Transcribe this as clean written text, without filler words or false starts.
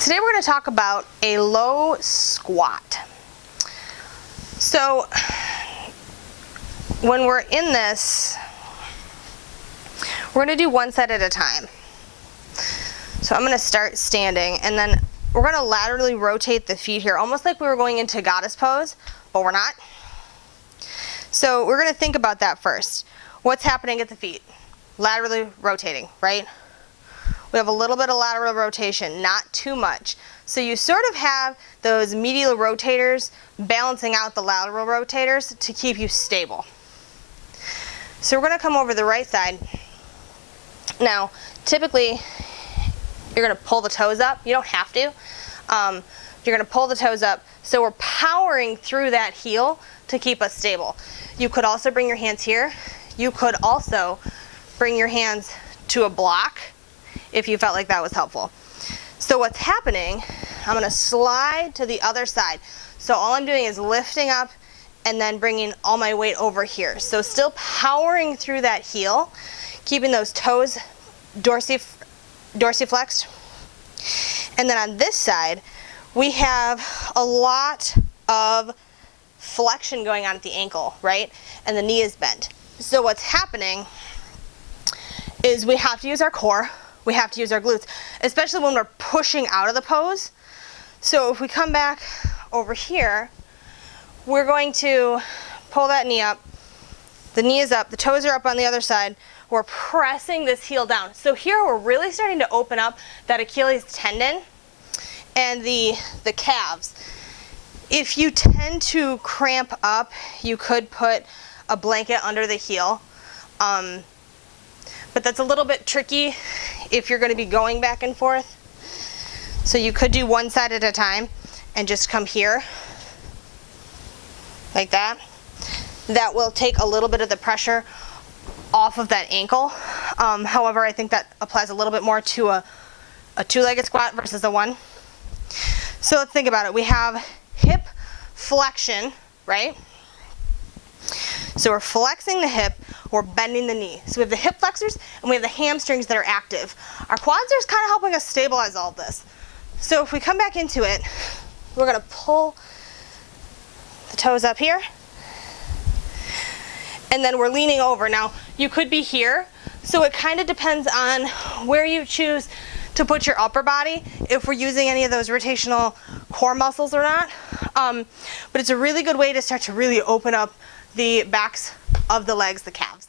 Today we're going to talk about a low squat. So when we're in this, we're going to do one set at a time. So I'm going to start standing, and then we're going to laterally rotate the feet here, almost like we were going into goddess pose, but we're not. So we're going to think about that first. What's happening at the feet? Laterally rotating, right? We have a little bit of lateral rotation, not too much. So you sort of have those medial rotators balancing out the lateral rotators to keep you stable. So we're going to come over the right side. Now, typically, you're going to pull the toes up. You don't have to. You're going to pull the toes up. So we're powering through that heel to keep us stable. You could also bring your hands here. You could also bring your hands to a block if you felt like that was helpful. So what's happening, I'm going to slide to the other side. So all I'm doing is lifting up and then bringing all my weight over here. So still powering through that heel, keeping those toes dorsiflexed. And then on this side, we have a lot of flexion going on at the ankle, right? And the knee is bent. So what's happening is we have to use our core. We have to use our glutes, especially when we're pushing out of the pose. So if we come back over here, we're going to pull that knee up. The knee is up, the toes are up on the other side. We're pressing this heel down. So here we're really starting to open up that Achilles tendon and the calves. If you tend to cramp up, you could put a blanket under the heel. But that's a little bit tricky if you're going to be going back and forth. So you could do one side at a time and just come here like that. That will take a little bit of the pressure off of that ankle. However, I think that applies a little bit more to a two-legged squat versus a one. So let's think about it. We have hip flexion, right? So we're flexing the hip, we're bending the knee. So we have the hip flexors and we have the hamstrings that are active. Our quads are kind of helping us stabilize all of this. So if we come back into it, we're going to pull the toes up here. And then we're leaning over. Now, you could be here. So it kind of depends on where you choose to put your upper body, if we're using any of those rotational core muscles or not. But it's a really good way to start to really open up the backs of the legs, the calves.